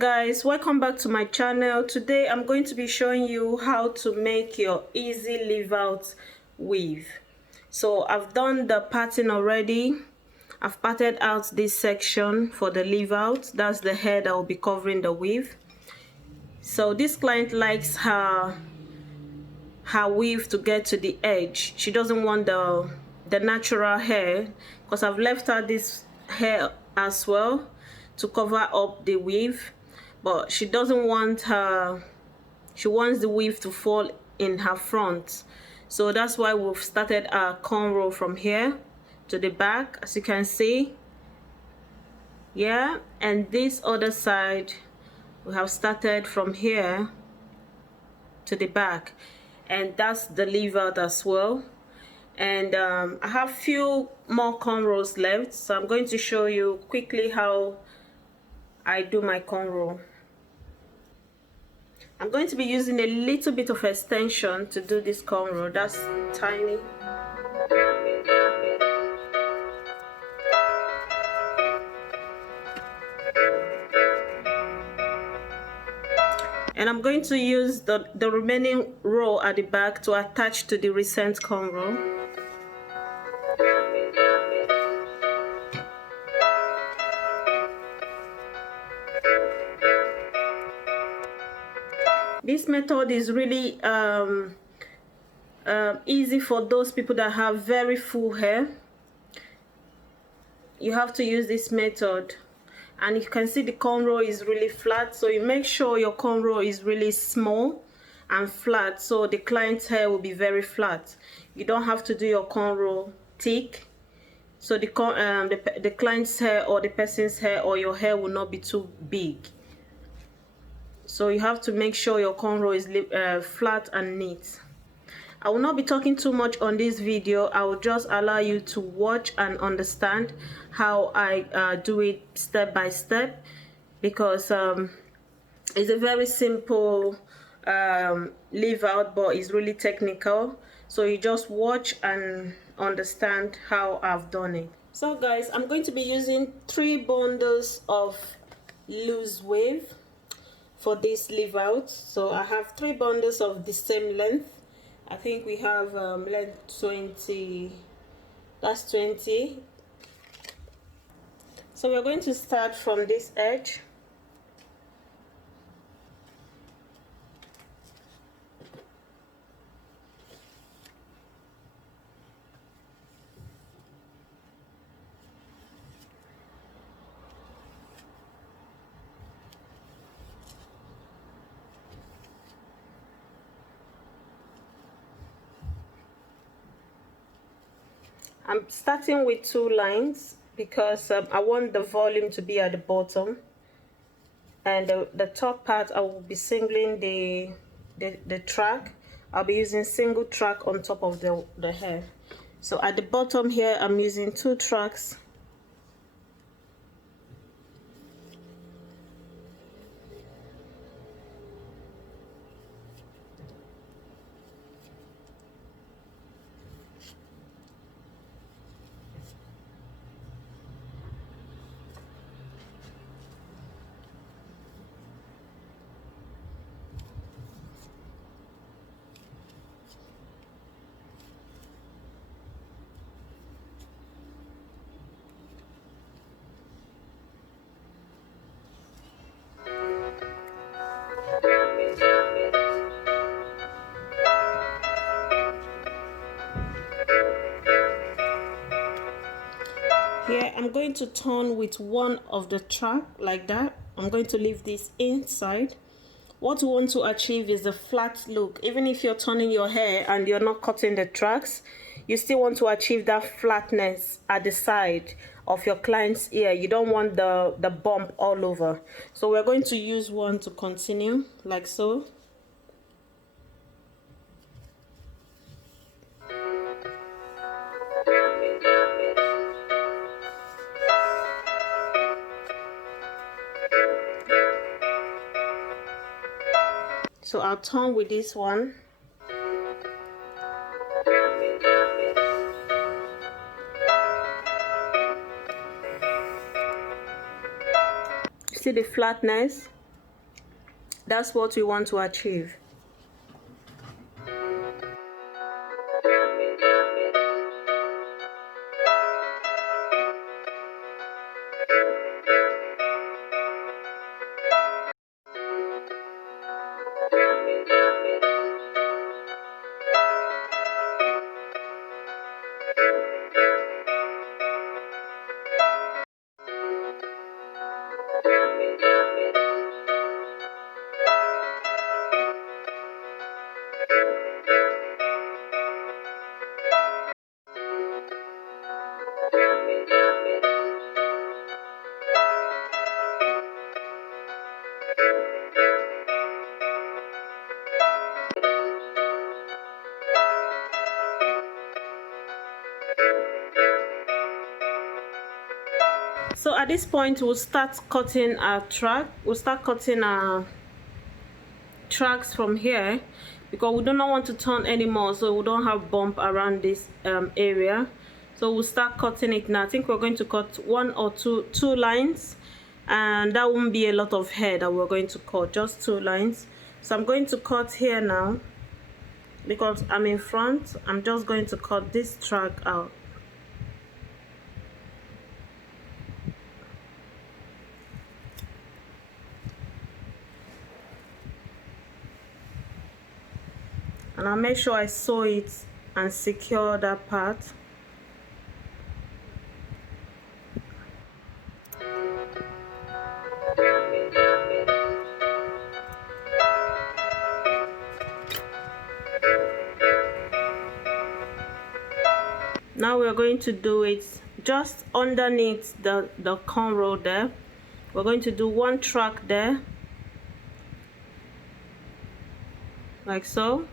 guys, welcome back to my channel. Today I'm going to be showing you how to make your easy leave out weave. So I've done the pattern already. I've parted out this section for the leave out. That's the hair that will be covering the weave. So this client likes her weave to get to the edge. She doesn't want the natural hair, because I've left her this hair as well to cover up the weave, but she doesn't want she wants the weave to fall in her front. So that's why we've started our cornrow from here to the back, as you can see. Yeah, and this other side we have started from here to the back, and that's the leave out as well. And I have few more cornrows left, so I'm going to show you quickly how I do my cornrow. I'm going to be using a little bit of extension to do this cornrow. That's tiny. And I'm going to use the remaining row at the back to attach to the recent cornrow. This method is really easy for those people that have very full hair. You have to use this method, and you can see the cornrow is really flat, so you make sure your cornrow is really small and flat, so the client's hair will be very flat. You don't have to do your cornrow thick, so the client's hair or the person's hair or your hair will not be too big. So you have to make sure your cornrow is flat and neat. I will not be talking too much on this video. I will just allow you to watch and understand how I do it step by step, because it's a very simple leave out, but it's really technical. So you just watch and understand how I've done it. So guys, I'm going to be using 3 bundles of loose weave for this leave out. So I have 3 bundles of the same length. I think we have length 20, that's 20. So we're going to start from this edge. I'm starting with 2 lines because I want the volume to be at the bottom, and the top part I will be singling the track. I'll be using single track on top of the hair. So at the bottom here I'm using 2 tracks. Here I'm going to turn with one of the track like that. I'm going to leave this inside. What we want to achieve is a flat look. Even if you're turning your hair and you're not cutting the tracks, you still want to achieve that flatness at the side of your client's ear. You don't want the bump all over. So we're going to use one to continue, like so. So I'll turn with this one. See the flatness? That's what we want to achieve. So at this point, we'll start cutting our track. We'll start cutting our tracks from here, because we do not want to turn anymore, so we don't have bump around this area. So we'll start cutting it now. I think we're going to cut one or two lines, and that won't be a lot of hair that we're going to cut, just 2 lines. So I'm going to cut here now, because I'm in front. I'm just going to cut this track out. And I'll make sure I sew it and secure that part. Now we're going to do it just underneath the cornrow there. We're going to do 1 track there, like so.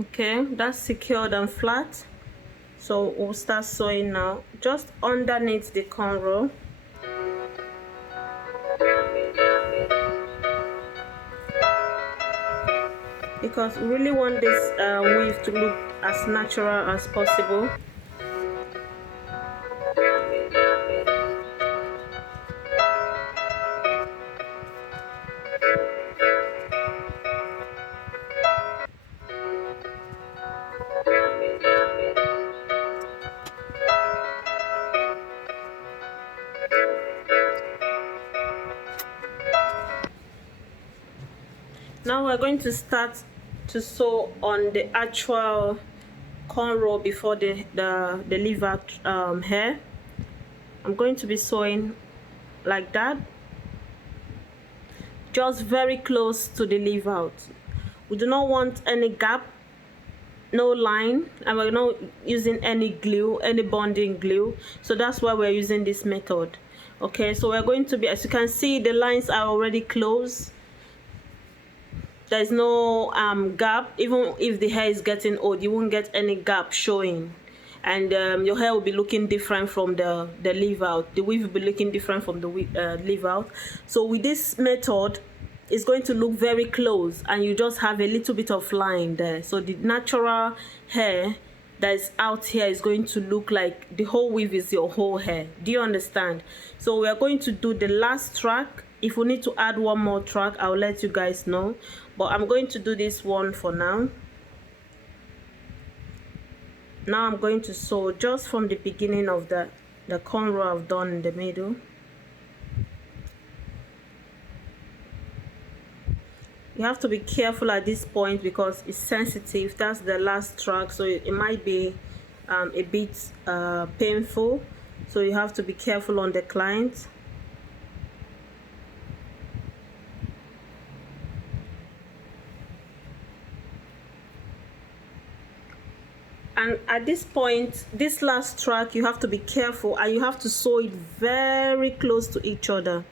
Okay, that's secured and flat. So we'll start sewing now, just underneath the cornrow. Because we really want this weave to look as natural as possible. Now we're going to start to sew on the actual cornrow before the leave out hair. I'm going to be sewing like that, just very close to the leave out. We do not want any gap, no line, and we're not using any glue, any bonding glue. So that's why we're using this method. Okay, so we're going to be, as you can see, the lines are already closed. There's no gap. Even if the hair is getting old, you won't get any gap showing, and your hair will be looking different from the leave out. The weave will be looking different from the leave out. So with this method, it's going to look very close, and you just have a little bit of line there. So the natural hair that is out here is going to look like the whole weave is your whole hair. Do you understand? So we are going to do the last track. If we need to add 1 more track, I'll let you guys know, but I'm going to do this one for now. Now I'm going to sew just from the beginning of the cornrow I've done in the middle. You have to be careful at this point because it's sensitive. That's the last track, so it might be a bit painful, so you have to be careful on the client. And at this point, this last track, you have to be careful, and you have to sew it very close to each other.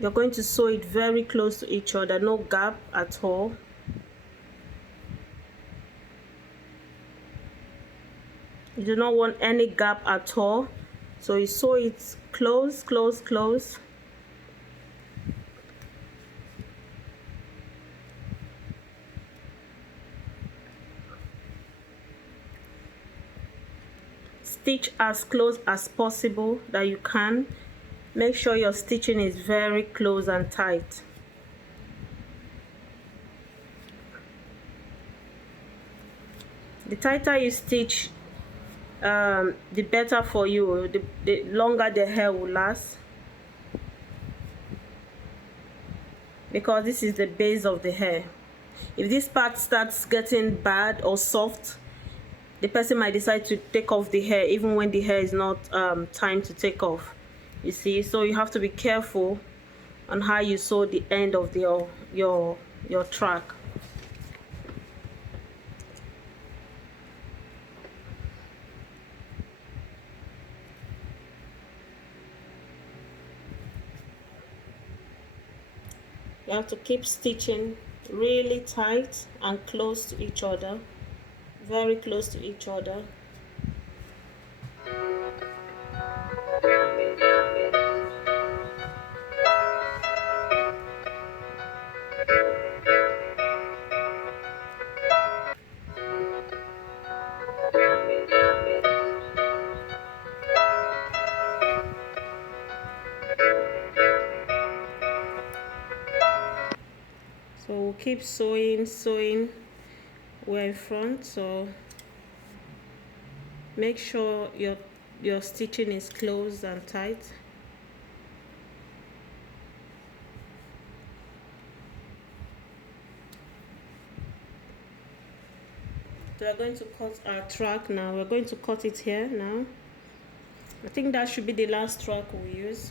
You're going to sew it very close to each other, no gap at all. You do not want any gap at all. So you sew it close, close, close. Stitch as close as possible that you can. Make sure your stitching is very close and tight. The tighter you stitch, the better for you, the longer the hair will last, because this is the base of the hair. If this part starts getting bad or soft, the person might decide to take off the hair even when the hair is not time to take off, you see. So you have to be careful on how you sew the end of your track. You have to keep stitching really tight and close to each other, very close to each other. So we'll keep sewing. We're in front, so make sure your stitching is close and tight. So we're going to cut our track now. We're going to cut it here now. I think that should be the last track we use.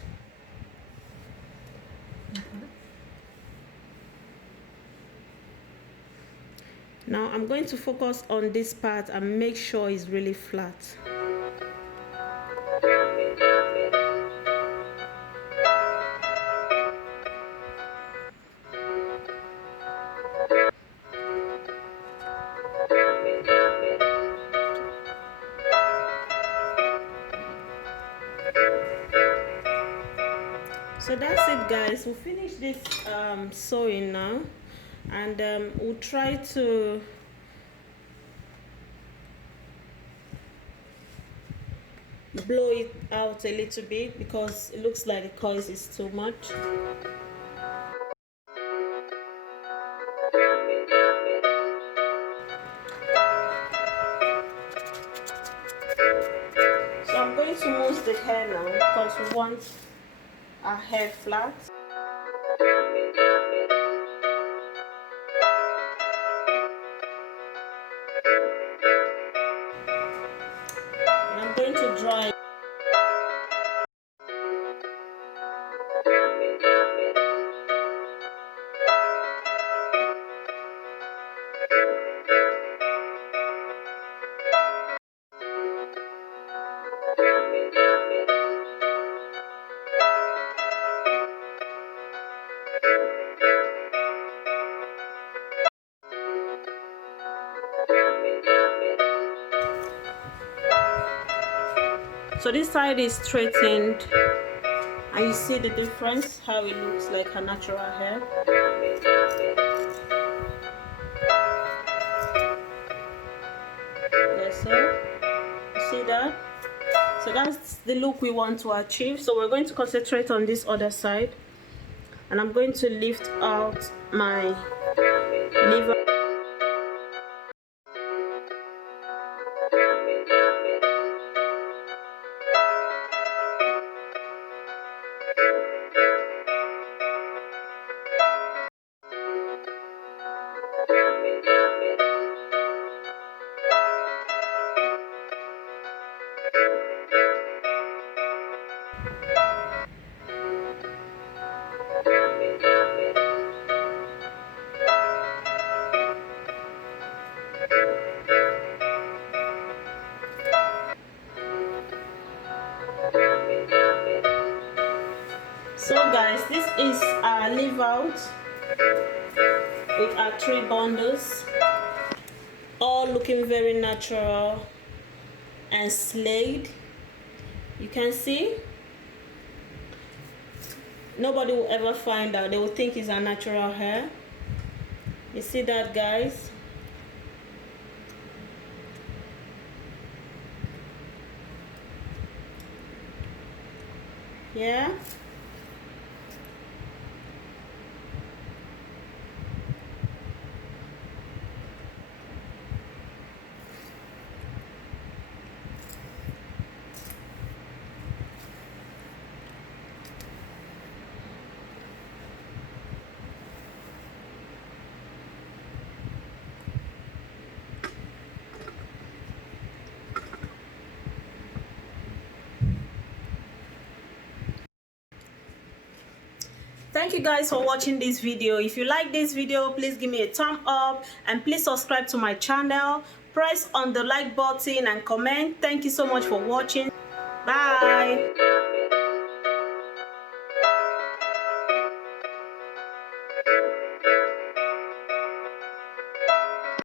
Now I'm going to focus on this part and make sure it's really flat. So that's it, guys. We'll finish this sewing now, and we'll try to blow it out a little bit because it looks like the coils is too much. So I'm going to mousse the hair now because we want our hair flat. And I'm going to dry. So this side is straightened, and you see the difference, how it looks like a natural hair. Like so. You see that? So that's the look we want to achieve. So we're going to concentrate on this other side, and I'm going to lift out my lever. So guys, this is our leave out with our 3 bundles, all looking very natural and slayed. You can see nobody will ever find out. They will think it's a natural hair. You see that, guys? Yeah. Thank you guys for watching this video. If you like this video, please give me a thumb up and please subscribe to my channel. Press on the like button and comment. Thank you so much for watching. Bye.